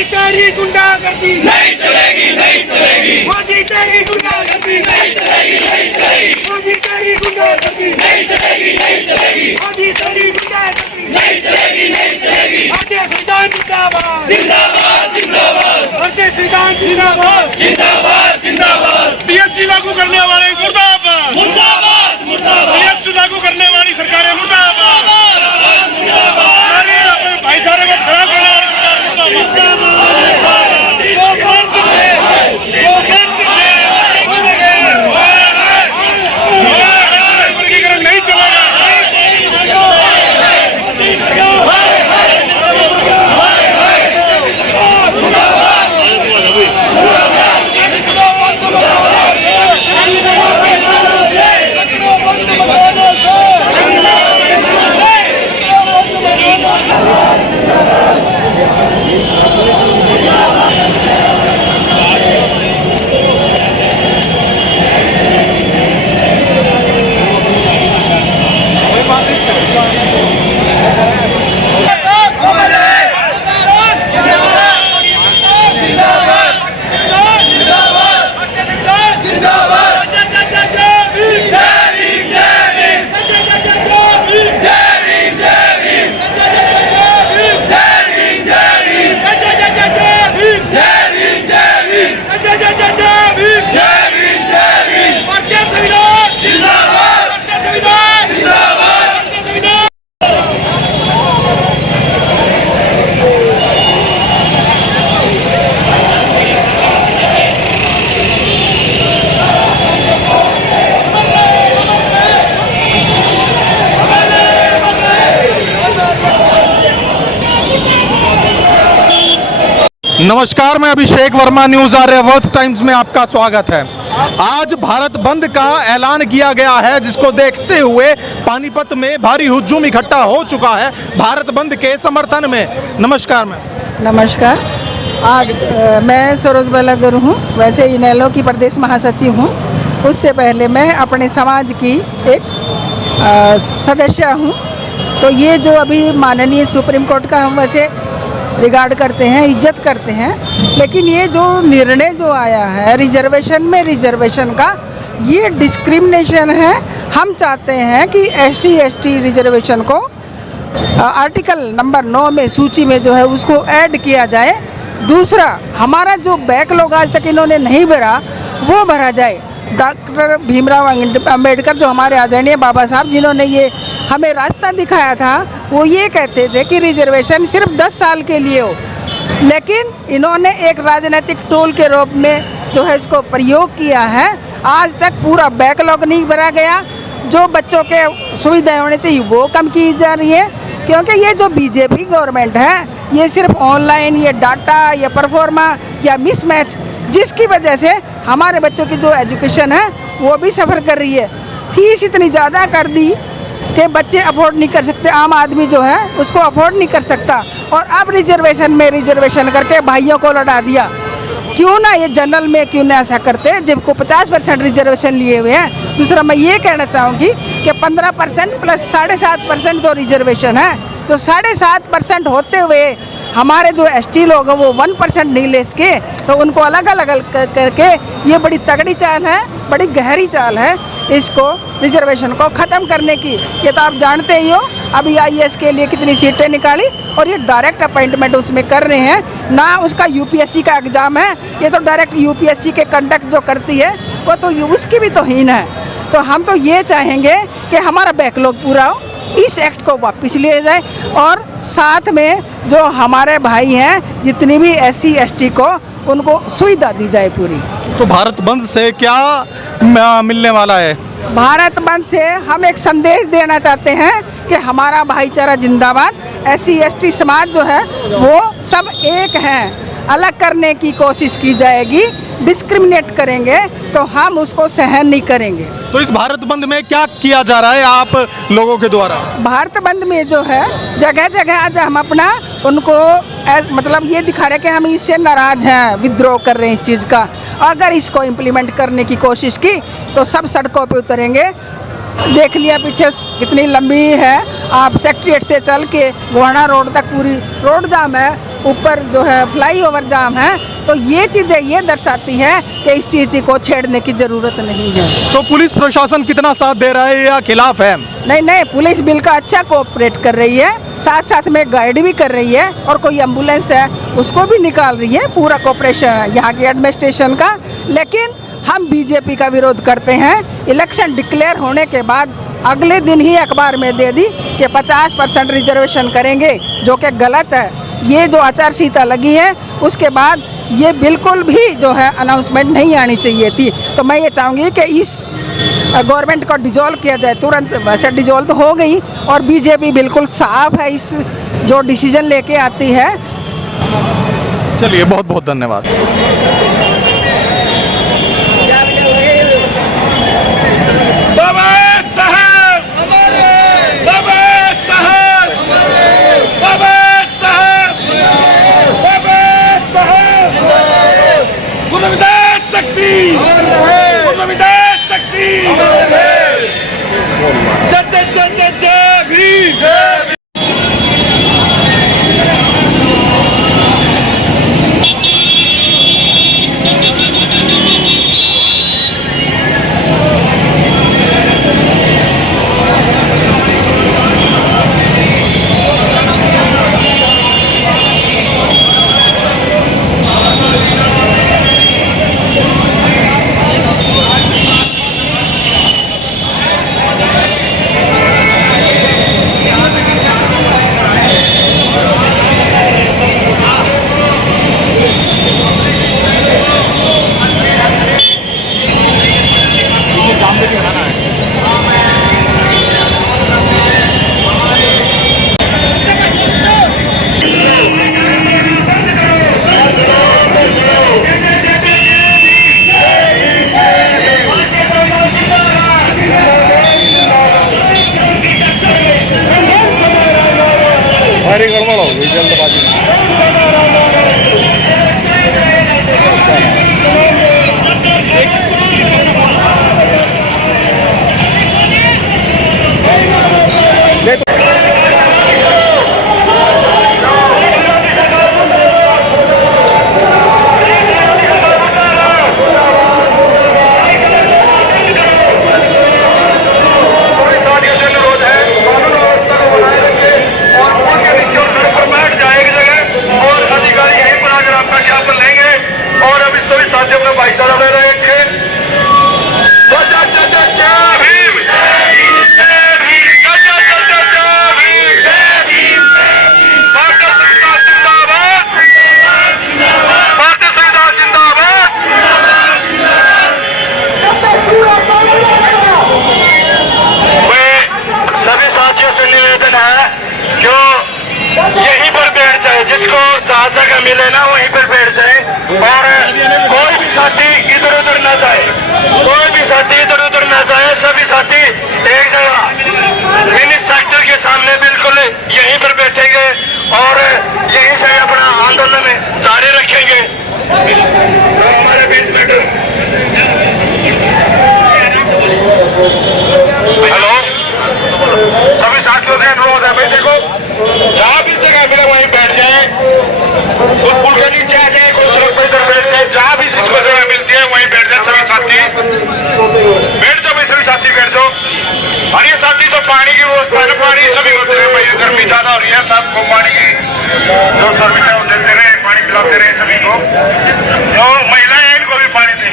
मोदी तेरी गुंडागर्दी नहीं चलेगी, नहीं चलेगी, मोदी तेरी गुंडागर्दी नहीं चलेगी, नहीं चलेगी, मोदी तेरी गुंडागर्दी नहीं चलेगी, नहीं चलेगी, मोदी तेरी गुंडागर्दी नहीं चलेगी, नहीं चलेगी। भारतीय संविधान जिंदाबाद जिंदाबाद, जिंदाबाद, भारतीय संविधान जिंदाबाद जिंदाबाद, जिंदाबाद, पीएचसी लागू करने वाले मुर्दाबाद, मुर्दाबाद, मुर्दाबाद, पीएचसी लागू करने वाली सरकारें मुर्दाबाद, मुर्दाबाद, अरे अपने भाईचारे को खड़ा करने वाली सरकार मुर्दाबाद। वर्गीकरण नहीं चलेगा। नमस्कार, मैं अभिषेक वर्मा, न्यूज़ आर्यावर्त टाइम्स में आपका स्वागत है। आज भारत बंद का ऐलान किया गया है, जिसको देखते हुए पानीपत में भारी हुजूम इकट्ठा हो चुका है भारत बंद के समर्थन में। नमस्कार मैम। नमस्कार। आज मैं सरोज बलागर हूँ, वैसे इनेलो की प्रदेश महासचिव हूँ। उससे पहले मैं अपने समाज की एक सदस्य हूँ। तो ये जो अभी माननीय सुप्रीम कोर्ट का हम वैसे रिगार्ड करते हैं, इज्जत करते हैं, लेकिन ये जो निर्णय जो आया है रिजर्वेशन में रिजर्वेशन का, ये डिस्क्रिमिनेशन है। हम चाहते हैं कि SC ST रिजर्वेशन को आर्टिकल नंबर 9 में सूची में जो है उसको ऐड किया जाए। दूसरा, हमारा जो बैकलॉग आज तक इन्होंने नहीं भरा वो भरा जाए। डॉक्टर भीमराव अंबेडकर जो हमारे आदरणीय बाबा साहब जिन्होंने ये हमें रास्ता दिखाया था, वो ये कहते थे कि रिजर्वेशन सिर्फ 10 साल के लिए हो, लेकिन इन्होंने एक राजनीतिक टूल के रूप में जो है इसको प्रयोग किया है। आज तक पूरा बैकलॉग नहीं भरा गया। जो बच्चों के सुविधाएं होनी चाहिए वो कम की जा रही है, क्योंकि ये जो बीजेपी गवर्नमेंट है ये सिर्फ ऑनलाइन, ये डाटा, ये परफॉर्मा या मिसमैच, जिसकी वजह से हमारे बच्चों की जो एजुकेशन है वो भी सफ़र कर रही है। फीस इतनी ज़्यादा कर दी कि बच्चे अफोर्ड नहीं कर सकते, आम आदमी जो है उसको अफोर्ड नहीं कर सकता। और अब रिजर्वेशन में रिजर्वेशन करके भाइयों को लौटा दिया। क्यों ना ये जनरल में क्यों ना ऐसा करते, जिनको 50% रिजर्वेशन लिए हुए हैं। दूसरा, मैं ये कहना चाहूँगी कि 15% प्लस 7.5% जो रिजर्वेशन है, तो 7.5% होते हुए हमारे जो ST लोग हैं वो 1% नहीं ले सके, तो उनको अलग अलग करके ये बड़ी तगड़ी चाल है, बड़ी गहरी चाल है इसको रिजर्वेशन को ख़त्म करने की। ये तो आप जानते ही हो, अभी IAS के लिए कितनी सीटें निकाली और ये डायरेक्ट अपॉइंटमेंट उसमें कर रहे हैं, ना उसका UPSC का एग्ज़ाम है। ये तो डायरेक्ट UPSC के कंडक्ट जो करती है वो तो उसकी भी तौहीन है। तो हम तो ये चाहेंगे कि हमारा बैकलॉग पूरा हो, इस एक्ट को वापस लिए जाए और साथ में जो हमारे भाई हैं जितनी भी SC ST को उनको सुविधा दी जाए पूरी। तो भारत बंद से क्या मिलने वाला है? भारत बंद से हम एक संदेश देना चाहते हैं कि हमारा भाईचारा जिंदाबाद। SC ST समाज जो है वो सब एक हैं। अलग करने की कोशिश की जाएगी, डिस्क्रिमिनेट करेंगे तो हम उसको सहन नहीं करेंगे। तो इस भारत बंद में क्या किया जा रहा है आप लोगों के द्वारा? भारत बंद में जो है जगह जगह आज हम अपना उनको मतलब ये दिखा रहे हैं कि हम इससे नाराज़ हैं, विद्रोह कर रहे हैं इस चीज़ का। अगर इसको इम्प्लीमेंट करने की कोशिश की तो सब सड़कों पे उतरेंगे। देख लिया पीछे कितनी लंबी है। आप सेक्रेटरीट से चल के गोहाना रोड तक पूरी रोड जाम है, ऊपर जो है फ्लाईओवर जाम है। तो ये चीज़ें ये दर्शाती है कि इस चीज़ को छेड़ने की ज़रूरत नहीं है। तो पुलिस प्रशासन कितना साथ दे रहा है या खिलाफ है? नहीं, पुलिस बिल का अच्छा कोऑपरेट कर रही है, साथ साथ में गाइड भी कर रही है, और कोई एम्बुलेंस है उसको भी निकाल रही है। पूरा कोऑपरेशन है यहाँ की एडमिनिस्ट्रेशन का। लेकिन हम बीजेपी का विरोध करते हैं। इलेक्शन डिक्लेयर होने के बाद अगले दिन ही अखबार में दे दी कि 50% रिजर्वेशन करेंगे, जो कि गलत है। ये जो आचार संहिता लगी है उसके बाद ये बिल्कुल भी जो है अनाउंसमेंट नहीं आनी चाहिए थी। तो मैं ये चाहूँगी कि इस गवर्नमेंट को डिजोल्व किया जाए तुरंत। वैसे डिजोल्व तो हो गई, और बीजेपी बिल्कुल साफ है इस जो डिसीजन लेके आती है। चलिए, बहुत बहुत धन्यवाद। बाबा साहब, बाबा साहब, बाबा साहब, बाबा साहब, गुरुविदास शक्ति, गुरुविदास शक्ति, जय जय जय जय जय भीम। सारी गड़बड़ हो गई जल्दबाजी में। यहीं पर बैठ जाए, जिसको जहाँ जगह मिले ना वहीं पर बैठ जाए, और कोई भी साथी इधर उधर न जाए, कोई भी साथी इधर उधर न जाए। सभी साथी एक जगह मिनी सेक्टर के सामने बिल्कुल यहीं पर बैठेंगे और यहीं से अपना आंदोलन जारी रखेंगे। तो हमारे बीच में हेलो, सभी साथियों से अनुरोध है भाई, देखो जहाँ भी जगह मिले वहीं बैठ जाए, कुछ पुल के नीचे आ जाए, कुछ सड़क पर इधर बैठ जाए, जहाँ भी जिसको जगह मिलती है वहीं बैठ जाए। सभी साथी बैठ जाओ भाई, सभी साथी बैठ जाओ। और ये साथी जो पानी की व्यवस्था है, पानी सभी होते रहे भाई, गर्मी ज्यादा हो रही है, सबको पानी की जो सर्विस है वो देते रहे, पानी पिलाते रहे सभी को। जो महिलाएं हैं इनको भी पानी दें।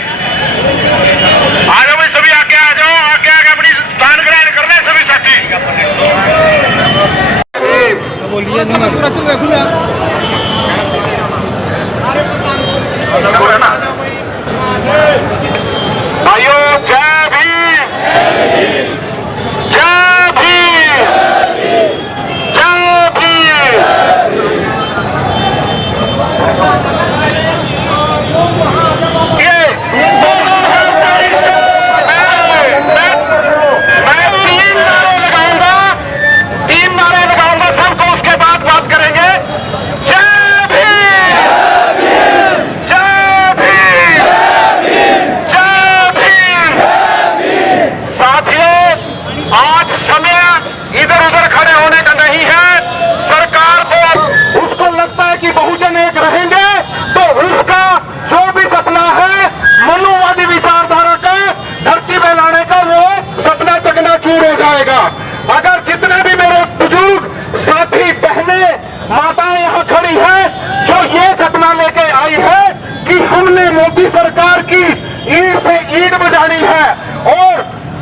आ जाओ भाई, सभी आके आ जाओ, आके आके अपनी स्थान ग्रहण कर ले सभी साथी। भाइयों जय भीम, जय भीम, जय भीम। ये जाएगा। अगर जितने भी मेरे बुजुर्ग साथी बहनें माताएं यहाँ खड़ी हैं जो ये सपना लेके आई है कि हमने मोदी सरकार की ईंट से ईंट बजानी है, और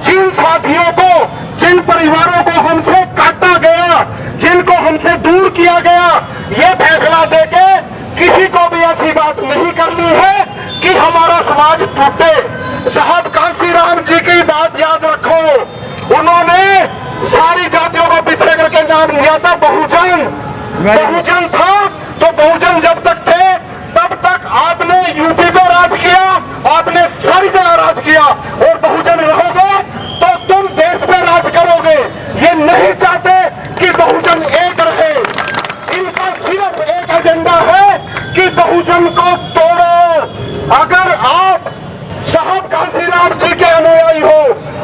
जिन साथियों को, जिन परिवारों को हमसे काटा गया, जिनको हमसे दूर किया गया, ये फैसला देके किसी को भी ऐसी बात नहीं करनी है कि हमारा समाज टूटे। साहब कांसीराम जी की बात याद रखो, उन्होंने सारी जातियों को पीछे करके नाम लिया था बहुजन। बहुजन था तो बहुजन जब तक थे तब तक आपने यूपी को राज किया, आपने सारी जगह राज किया, और बहुजन रहोगे तो तुम देश पे राज करोगे। ये नहीं चाहते कि बहुजन एक रहे, इनका सिर्फ एक एजेंडा है कि बहुजन को तोड़ो। अगर आप साहब कांसीराम जी के अनुयायी हो,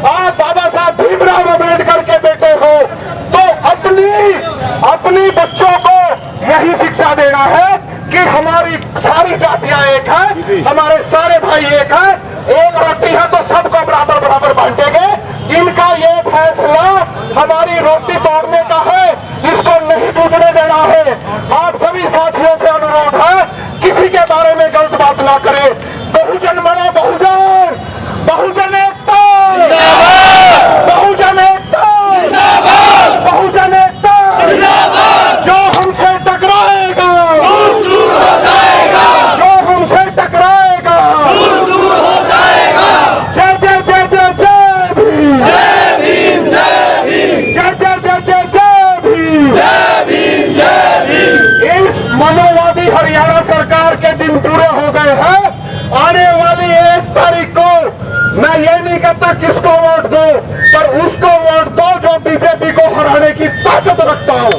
आप बाबा साहब भीमराव अम्बेडकर के बेटे हो, तो अपनी बच्चों को यही शिक्षा देना है कि हमारी सारी जातियां एक है, हमारे सारे भाई एक है, एक रोटी है तो सबको बराबर बराबर बांटेंगे। इनका ये फैसला हमारी रोटी तोड़ने का है, इसको नहीं टूटने देना है। आप सभी साथियों से अनुरोध है, किसी के बारे में गलत बात ना करें। बहुजन बनो, बहुजन, बहुजन एकता, बहुजन एकता, बहुजन एकता। जो हमसे टकराएगा जो हमसे टकराएगा जय जय जय जय जय भीम, जय भीम, जय भीम, जय जय जय जय जय भीम, जय भीम, जय भीम। इस मनोवादी हरियाणा सरकार के दिन पूरे हो गए हैं। आने वाली 1 तारीख को मैं ये नहीं कहता किसको वोट दो, पर उसको वोट दो जो बीजेपी को हराने की ताकत रखता हो।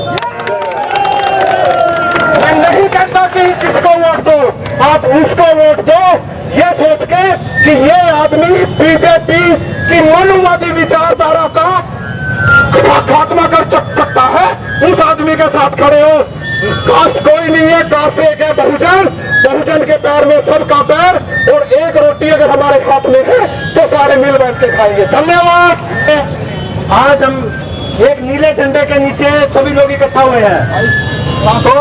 मैं नहीं कहता कि किसको वोट दो, आप उसको वोट दो ये सोच के कि ये आदमी बीजेपी की मनोवादी विचारधारा का खात्मा कर सकता है, उस आदमी के साथ खड़े हो। कास्ट कोई नहीं है, कास्ट एक है, बहुजन। बहुजन के पैर में सबका पैर, और एक रोटी अगर हमारे हाथ में है तो सारे मिल बैठ के खाएंगे। धन्यवाद। आज हम एक नीले झंडे के नीचे सभी लोग इकट्ठा हुए हैं, तो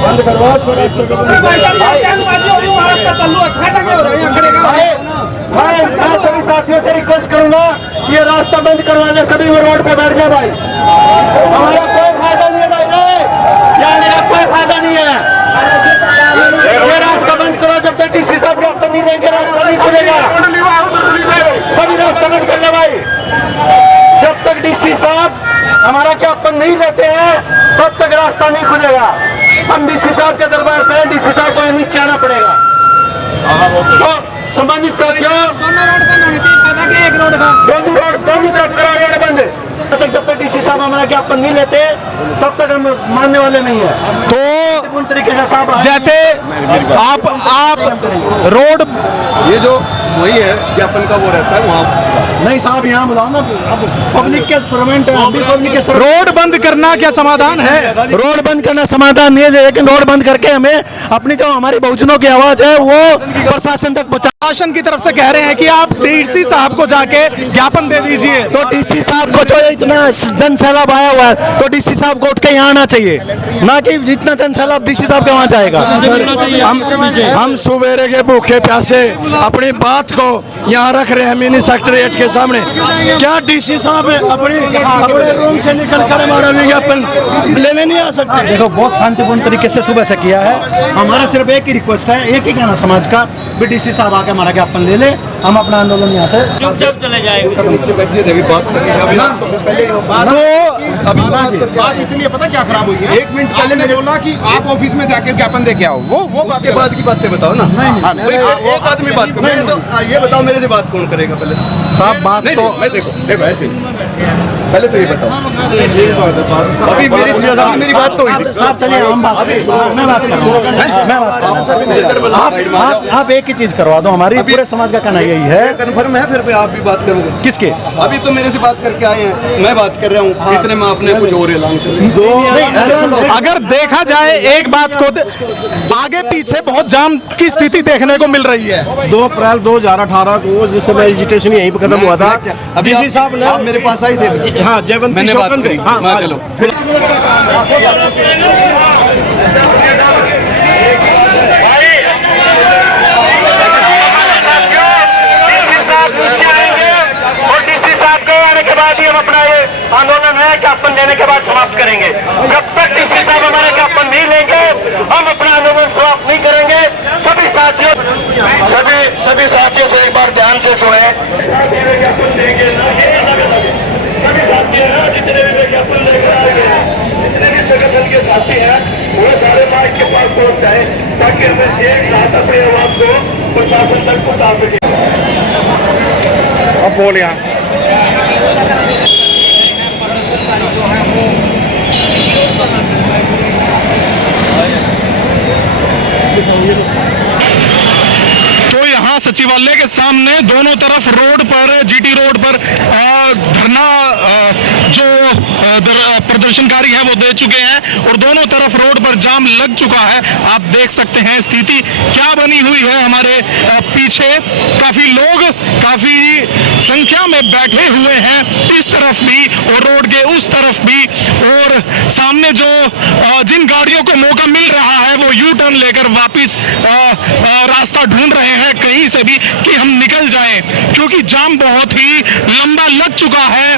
बंद करवा मैं सभी साथियों से रिक्वेस्ट करूंगा ये रास्ता बंद करवाने सभी वो रोड पे बैठ जाए भाई, हमारा कोई फायदा नहीं है भाई, यानी कोई फायदा नहीं है। ये रास्ता बंद करो, जब तक डीसी साहब ज्ञापन नहीं देंगे रास्ता नहीं खुलेगा। सभी रास्ता बंद कर ले भाई, जब तक डीसी साहब हमारा ज्ञापन नहीं देते हैं तब तक रास्ता नहीं खुलेगा। हम डीसी साहब के दरबार पे, डीसी साहब को नीचे आना पड़ेगा। तो संबंधित साथियों, दोनों रोड बंद होने चाहिए, एक रोड का दोनों रोड बंद है। जब तक डीसी साहब हमारा ज्ञापन नहीं लेते तब तक हम मानने वाले नहीं है। तो तरीके से साहब जैसे आप रोड, ये जो वही है ज्ञापन का वो रहता है वहाँ नहीं साहब, यहाँ बुलाओ ना, पब्लिक के सर्वेंट है, हम भी पब्लिक के सर्वेंट। रोड बंद करना क्या समाधान है? रोड बंद करना समाधान नहीं है, लेकिन रोड बंद करके हमें अपनी जो हमारी बहुजनों की आवाज है वो प्रशासन तक पहुंचा। प्रशासन की तरफ से कह रहे हैं कि आप डीसी साहब को जाके ज्ञापन दे दीजिए। तो डीसी साहब को जो इतना जन सैलाब आया हुआ है तो डीसी साहब को उठ के यहाँ आना चाहिए, ना कि इतना जन सैलाब डीसी साहब के वहाँ जाएगा। हम सुबेरे के भूखे प्यासे अपनी बात को यहाँ रख रहे हैं मिनी सेक्रेटरीट के सामने। क्या डीसी साहब अपने रूम से निकल कर हमारा विज्ञापन लेने नहीं आ सकते? देखो, बहुत शांतिपूर्ण तरीके से सुबह से किया है। हमारा सिर्फ एक ही रिक्वेस्ट है, एक ही कहना समाज का, डीसी साहब आके हमारा ज्ञापन ले ले, हम अपना आंदोलन यहाँ से चले जाएंगे। नीचे बैठिए, अभी बात करेंगे। बात इसलिए पता क्या खराब हुई है, 1 मिनट पहले मैंने बोला कि आप ऑफिस में जाके ज्ञापन दे के आओ, वो बात के बाद की बातें बताओ ना। एक आदमी बात करो, ये बताओ मेरे से बात कौन करेगा पहले? साहब बात तो देखो ऐसे पहले तो ये बताओ। अभी मेरी बात तो हुई थी। साहब चलिए हम बात करें, मैं बात करूँ। आप एक ही चीज करवा दो, हमारी पूरे समाज का कहना यही है। कन्फर्म है फिर आप भी बात करोगे? किसके? अभी तो मेरे से बात करके आए हैं, मैं बात कर रहा हूँ, इतने में आपने कुछ और ऐलान कर दिया। अगर देखा जाए एक बात को आगे पीछे बहुत जाम की स्थिति देखने को मिल रही है। 2 अप्रैल 2018 को जिस समय रजिस्ट्रेशन यहीं पर खत्म हुआ था, अभी डीसी साहब ने आप मेरे पास आई थे। हाँ जयवंती मैंने बात शोकन करी। हाँ मैं चलो के बाद ही हम अपना ये आंदोलन है ज्ञापन देने के बाद समाप्त करेंगे। जब तक डीसी साहब हमारा ज्ञापन नहीं लेंगे हम अपना आंदोलन समाप्त नहीं करेंगे। सभी साथियों से एक बार ध्यान से सुने। ज्ञापन देंगे सभी साथी हैं, जितने भी ज्ञापन लेकर आएंगे, जितने भी संगठन के साथी हैं वो सारे माइक के पास पहुंच जाए ताकि हमें एक साथ अपनी आवाज को प्रशासन तक पहुंचा सके। अब बोल यहाँ तो यहाँ सचिवालय के सामने दोनों तरफ रोड पर जीटी रोड पर धरना जो प्रदर्शनकारी है वो दे चुके हैं और दोनों तरफ रोड पर जाम लग चुका है। आप देख सकते हैं स्थिति क्या बनी हुई है। हमारे पीछे काफी लोग काफी संख्या में बैठे हुए हैं, इस तरफ भी और रोड के उस तरफ भी, और सामने जो जिन गाड़ियों को मौका मिल रहा है वो यू टर्न लेकर वापिस रास्ता ढूंढ रहे हैं कहीं से भी कि हम निकल जाएं, क्योंकि जाम बहुत ही लंबा लग चुका है।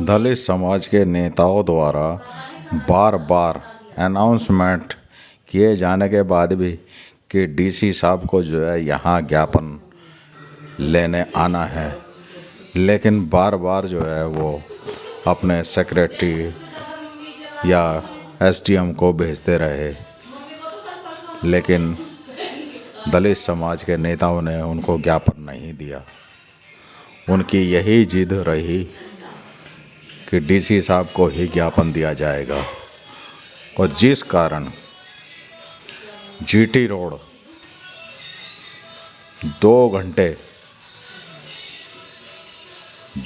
दलित समाज के नेताओं द्वारा बार बार अनाउंसमेंट किए जाने के बाद भी कि डीसी साहब को जो है यहाँ ज्ञापन लेने आना है, लेकिन बार बार जो है वो अपने सेक्रेटरी या एसडीएम को भेजते रहे, लेकिन दलित समाज के नेताओं ने उनको ज्ञापन नहीं दिया। उनकी यही जिद रही कि डीसी साहब को ही ज्ञापन दिया जाएगा, और जिस कारण जीटी रोड 2 घंटे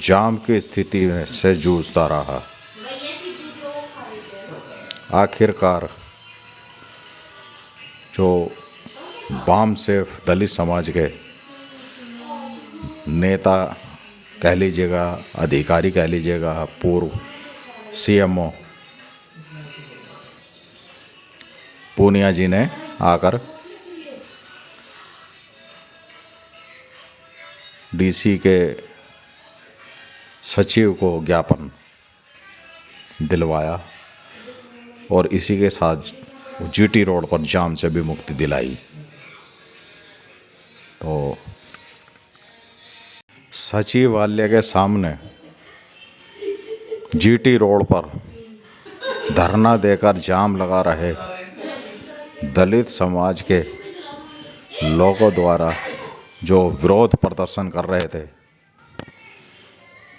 जाम की स्थिति से जूझता रहा। आखिरकार जो वाम सेफ दलित समाज के नेता कह लीजिएगा, अधिकारी कह लीजिएगा, पूर्व सीएमओ पूनिया जी ने आकर डीसी के सचिव को ज्ञापन दिलवाया और इसी के साथ जीटी रोड पर जाम से भी मुक्ति दिलाई। तो सचिवालय के सामने जीटी रोड पर धरना देकर जाम लगा रहे दलित समाज के लोगों द्वारा जो विरोध प्रदर्शन कर रहे थे,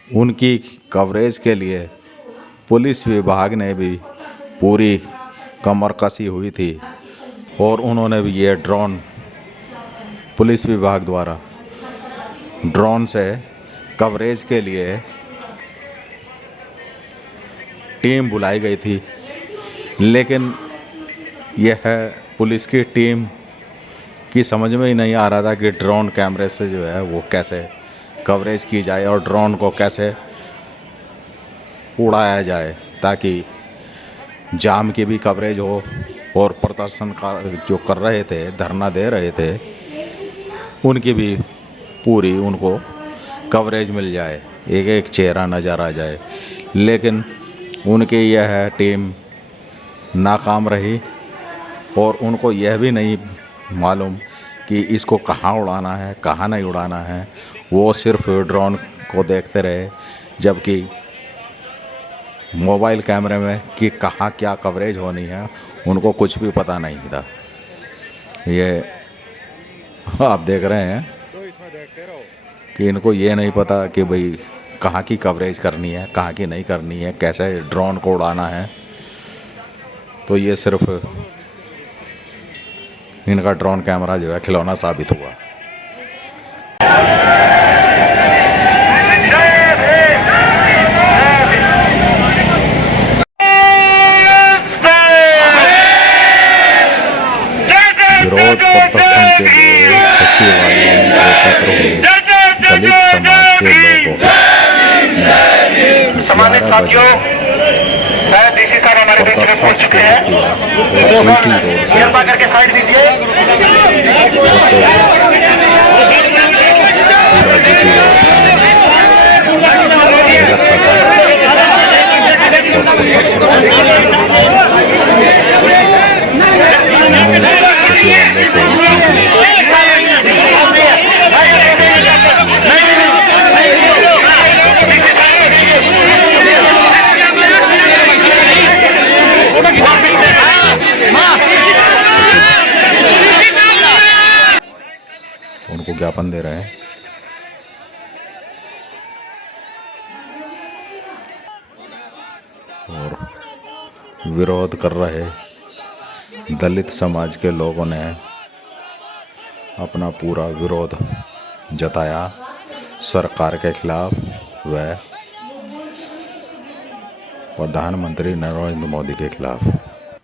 उनकी कवरेज के लिए पुलिस विभाग ने भी पूरी कमर कसी हुई थी और उन्होंने भी ये ड्रोन, पुलिस विभाग द्वारा ड्रोन से कवरेज के लिए टीम बुलाई गई थी, लेकिन यह पुलिस की टीम की समझ में ही नहीं आ रहा था कि ड्रोन कैमरे से जो है वो कैसे कवरेज की जाए और ड्रोन को कैसे उड़ाया जाए ताकि जाम की भी कवरेज हो और प्रदर्शन जो कर रहे थे, धरना दे रहे थे, उनकी भी पूरी उनको कवरेज मिल जाए, एक एक चेहरा नज़र आ जाए। लेकिन उनकी यह टीम नाकाम रही और उनको यह भी नहीं मालूम कि इसको कहाँ उड़ाना है, कहाँ नहीं उड़ाना है। वो सिर्फ ड्रोन को देखते रहे, जबकि मोबाइल कैमरे में कि कहाँ क्या कवरेज होनी है उनको कुछ भी पता नहीं था। ये आप देख रहे हैं कि इनको ये नहीं पता कि भाई कहाँ की कवरेज करनी है, कहाँ की नहीं करनी है, कैसे ड्रोन को उड़ाना है। तो ये सिर्फ इनका ड्रोन कैमरा जो है खिलौना साबित हुआ। विरोध प्रदर्शन के लिए सचिवालय में एकत्र हुए दलित समाज के लोगों सम्मानित साथियों, शायद डीसी साहब हमारे बीच में पहुंच चुके हैं। कृपा करके साइड दीजिए। उनको ज्ञापन दे रहे हैं। और विरोध कर रहे दलित समाज के लोगों ने अपना पूरा विरोध जताया सरकार के खिलाफ व प्रधानमंत्री नरेंद्र मोदी के खिलाफ।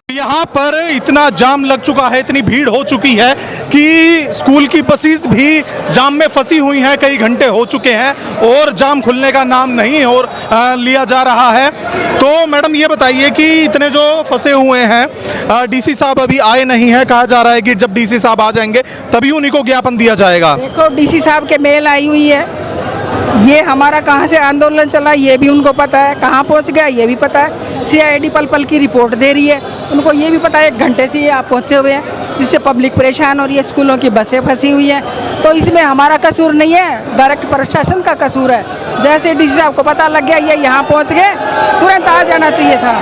यहाँ पर इतना जाम लग चुका है, इतनी भीड़ हो चुकी है कि स्कूल की बसेस भी जाम में फंसी हुई हैं। कई घंटे हो चुके हैं और जाम खुलने का नाम नहीं और लिया जा रहा है। तो मैडम ये बताइए कि इतने जो फंसे हुए हैं, डीसी साहब अभी आए नहीं हैं। कहा जा रहा है कि जब डीसी साहब आ जाएंगे तभी उन्हीं को ज्ञापन दिया जाएगा। देखो, डीसी साहब के मेल आई हुई है। ये हमारा कहाँ से आंदोलन चला ये भी उनको पता है, कहाँ पहुँच गया ये भी पता है। CID पल की रिपोर्ट दे रही है, उनको ये भी पता है 1 घंटे से ये आप पहुँचे हुए हैं, जिससे पब्लिक परेशान हो रही है, स्कूलों की बसें फंसी हुई हैं। तो इसमें हमारा कसूर नहीं है, डायरेक्ट प्रशासन का कसूर है। जैसे डीसी साहब को पता लग गया ये यहाँ पहुँच गए, तुरंत आ जाना चाहिए था।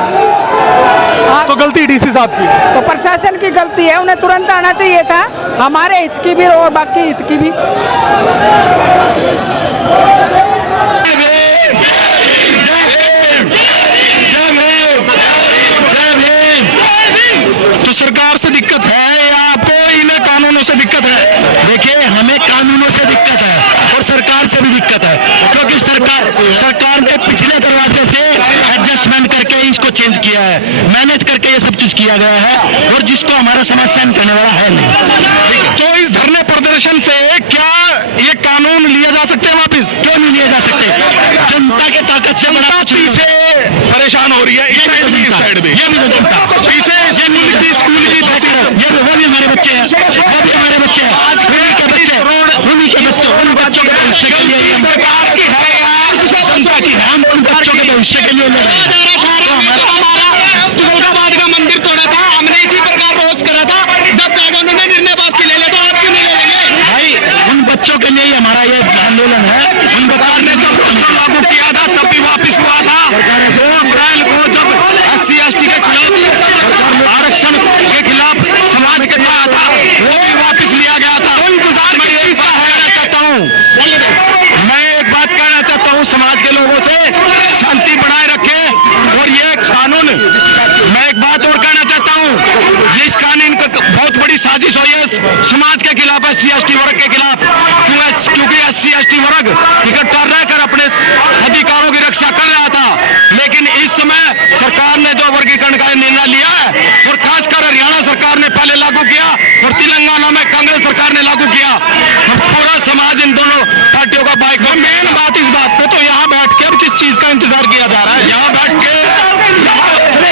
तो गलती डीसी साहब की, तो प्रशासन की गलती है, उन्हें तुरंत आना चाहिए था, हमारे हित की भी और बाकी हित की भी। तो सरकार से दिक्कत है या आपको इन्हें कानूनों से दिक्कत है? देखिए, हमें कानूनों से दिक्कत है और सरकार से भी दिक्कत है, क्योंकि सरकार ने पिछले दरवाजे से एडजस्टमेंट करके इसको चेंज किया है, मैनेज करके ये सब चीज किया गया है, और जिसको हमारा समाज सहन करने वाला है नहीं। तो इस धरने प्रदर्शन से क्या ये कानून लिया जा सकते हैं वापिस? क्यों नहीं लिया जा सकते? जनता के ताकत से बड़ा पीछे परेशान हो रही है, इस साइड भी, इस साइड भी, ये भी तो जनता पीछे स्कूल की बसें, ये वो भी हमारे बच्चे हैं, वो भी हमारे बच्चे हैं, उन्हीं के बच्चे, उन बच्चों के भविष्य के लिए सरकार की है या जनता की है? हम उन बच्चों के भविष्य के लिए तुगलकाबाद का मंदिर तोड़ा था, हमने इसी प्रकार रोज करा था। जब कानून ने निर्णय बात की ले लेते, आप क्यों नहीं ले लेंगे भाई? उन बच्चों के लिए हमारा ये आंदोलन है। उन सरकार ने जब रोस्टर लागू किया था तब भी वापिस हुआ था। अप्रैल को जब SC/ST के खिलाफ, आरक्षण के खिलाफ समाज के था, वो भी वापिस लिया गया था। मैं एक बात कहना चाहता हूँ समाज के लोगों से, शांति बनाए रखें। और ये कानून, मैं एक बात और कहना चाहता हूँ, इस कानून का बहुत बड़ी साजिश हुई है समाज के खिलाफ, SC/ST वर्ग के खिलाफ, क्योंकि SC/ST वर्ग इकट्ठा रहकर अपने अधिकारों की रक्षा कर रहा था। लेकिन इस समय सरकार ने जो वर्गीकरण का निर्णय लिया है, और खासकर हरियाणा सरकार ने पहले लागू किया और तेलंगाना में कांग्रेस सरकार ने लागू किया, पूरा समाज इन दोनों पार्टियों का बाइकआउट। मेन बात इस बात पे, तो यहाँ बैठ के अब किस चीज का इंतजार किया जा रहा है? यहाँ बैठ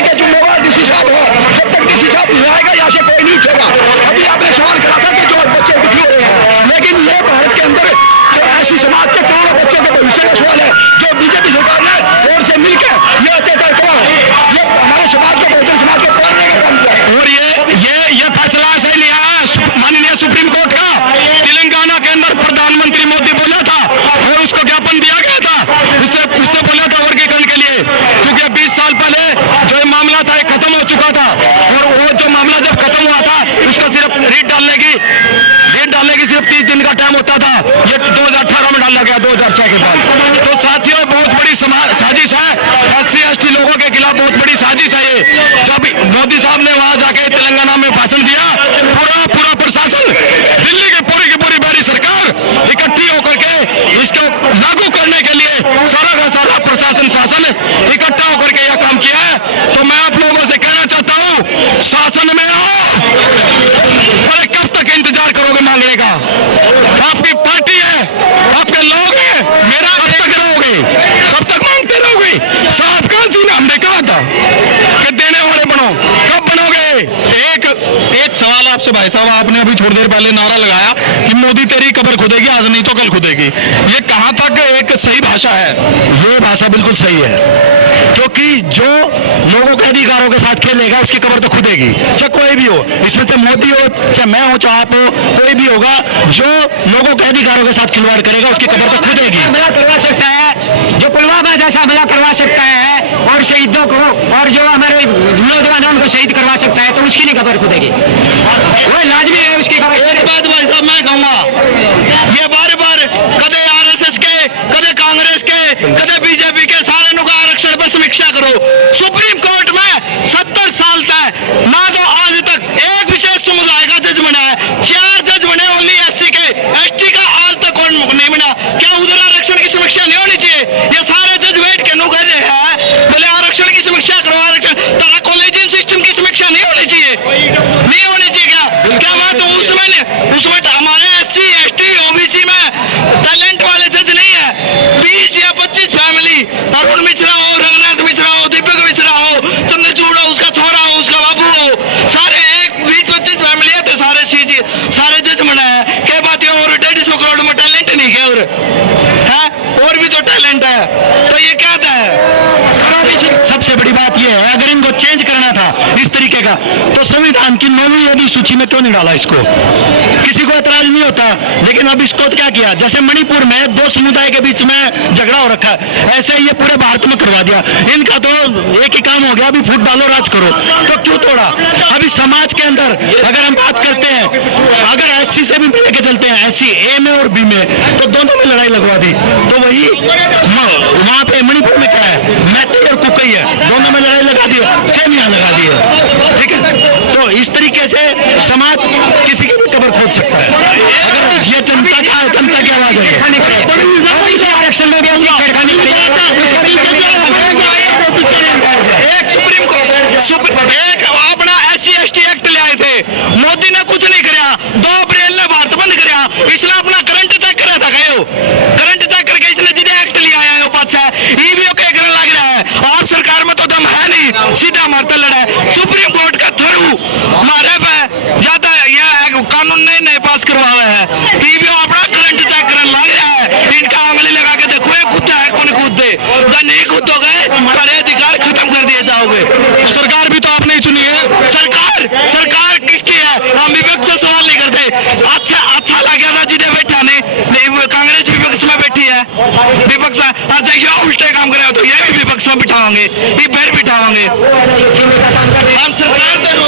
के जुम्मेवार डीसी साहब हो, जब तक डीसी साहब आएगा यहाँ से कोई नहीं उठेगा। अभी आपने सवाल करा था कि जो बच्चे दुखी हो रहे हैं, लेकिन ये भारत के अंदर जो ऐसी समाज के करोड़ों बच्चे के भविष्य का सवाल है, जो बीजेपी सरकार ने और से मिलकर ये अत्याचार करा है, ये हमारे समाज के बहुजन समाज के पालने का काम किया है। और ये फैसला ऐसा ही लिया है माननीय सुप्रीम कोर्ट का। तेलंगाना के अंदर प्रधानमंत्री मोदी बोला था और उसको ज्ञापन दिया गया था, उससे बोला था वर्गीकरण के लिए, क्योंकि अभी पहले जो ये मामला था ये खत्म हो चुका था, और वो जो मामला जब खत्म हुआ था उसका सिर्फ रेट डालने की सिर्फ 30 दिन का टाइम होता था। ये 2018 में डाला गया, 2006 के बाद। तो साथियों, बहुत बड़ी साजिश है, SC/ST लोगों के खिलाफ बहुत बड़ी साजिश है ये। जब मोदी साहब ने वहां जाके तेलंगाना में भाषण दिया, पूरा प्रशासन, दिल्ली की पूरी बड़ी सरकार इकट्ठी होकर के इसको लागू करने के लिए सारा का सारा प्रशासन शासन इकट्ठा होकर के यह काम किया है। तो मैं आप लोगों से कहना चाहता हूँ, शासन में आओ। अरे कब तक इंतजार करोगे मांगने का? आपकी पार्टी है, आपके लोग हैं, मेरा कब तक रहोगे? कब तक मांगते रहोगे? साहब कहाँ जी, हमने कहा था कि देने वाले बनो, कब बनोगे? एक सवाल आपसे भाई साहब, आपने अभी थोड़ी देर पहले नारा लगाया कि मोदी तेरी कब्र खुदेगी, आज नहीं तो कल खुदेगी। ये कहां तक एक सही भाषा है? ये भाषा बिल्कुल सही है, क्योंकि जो लोगों के अधिकारों के साथ खेलेगा उसकी कब्र तो खुदेगी, चाहे कोई भी हो, इसमें चाहे मोदी हो, चाहे मैं हो, चाहे आप हो, कोई भी होगा, जो लोगों के अधिकारों के साथ खिलवाड़ करेगा उसकी कब्र तो खुदेगी। हमला करवा सकता है, जो पुलवामा जैसा हमला करवा सकता है और शहीदों को और जो हमारे नौजवानों को शहीद करवा सकता है, तो उसकी नहीं खबर खुदेगी, वो लाजमी है उसकी खबर। एक बात भाई साहब मैं कहूंगा, ये बार कदे RSS के, कदे कांग्रेस के, कदे बीजेपी के सारे नुका आरक्षण पर समीक्षा करो। सुप्रीम कोर्ट में 70 साल तक ना तो आज तक एक विशेष समुदाय का जज बना है, 4 जज बने ओनली SC के, ST का आज तक कौन नहीं बना? क्या उधर आरक्षण की समीक्षा नहीं होनी चाहिए? ये सारे जज बैठ के नुका है, बोले आरक्षण की समीक्षा करो, आरक्षण तारा कॉलेजियन सिस्टम की समीक्षा नहीं होनी चाहिए, नहीं होनी चाहिए। क्या बात है? उसमें हमारे SC ST OBC में टैलेंट वाले जज नहीं है। 20 या 25 फैमिली, अरुण मिश्रा हो, रघुनाथ मिश्रा हो, दीपक मिश्रा हो, चंद्रचूड़ हो, उसका छोरा हो, उसका बाबू हो, सारे एक 20-25 फैमिली है, तो सारे जज बना है। क्या बात है? और 150 करोड़ में टैलेंट नहीं क्या? और भी तो टैलेंट है, तो ये क्या है? सबसे बड़ी बात यह है, अगर इनको चेंज करना था इस तरीके का, तो संविधान की 9वीं यदि सूची में क्यों नहीं डाला इसको? किसी को ऐतराज नहीं होता, लेकिन अब इसको क्या किया? जैसे मणिपुर में 2 समुदाय के बीच में झगड़ा हो रखा है, ऐसे ये पूरे भारत में करवा दिया। इनका तो एक ही काम हो गया, अभी फूट डालो राज करो। तो क्यों तोड़ा? अभी समाज के अंदर अगर हम बात करते हैं, अगर SC से भी लेके चलते हैं, SC A में और B में, तो दोनों में लड़ाई लगवा दी। तो वही वहां पे मणिपुर में क्या है? मैते और कुकई है, दोनों में लड़ाई लगा दी, सेम यहाँ लगा दी है। ठीक है, तो इस तरीके से समाज किसी की भी कब्र खोद सकता है। अगर ये जनता की आवाज है, आरक्षण में भी उसकी छेड़खानी एक सुप्रीम कोर्ट एक अपना SC/ST एक्ट ले आए थे, मोदी ने कुछ नहीं कराया, 2 अप्रैल ने भारत बंद कराया, इसने अपना करंट चेक करा था, करंट चेक करके इसने जिन्हें एक्ट लिया है वो पाछा EVO के करने लग रहा है। और सरकार में तो दम है नहीं, सीधा मारता लड़ा है। सुप्रीम कोर्ट का थ्रू मारे पे ज्यादा यह कानून नहीं पास करवा रहे हैं, EVO अपना करंट चेक करने लग रहा है। इनका आंगली लगा के देखो, ये खुद है कौन खुद दे, नहीं खुद हो गए सारे अधिकार खत्म कर दिए जाओगे। सरकार भी तो आपने ही चुनी है, सरकार किसकी है? हम विपक्ष से सवाल नहीं करते। अच्छा लगा था जिन्हें बैठा नहीं, कांग्रेस विपक्ष में बैठी है, विपक्ष अच्छा ये उल्टे काम करे तो ये भी विपक्ष में बिठाओगे, ये फिर बिठाओगे। हम सरकार चलो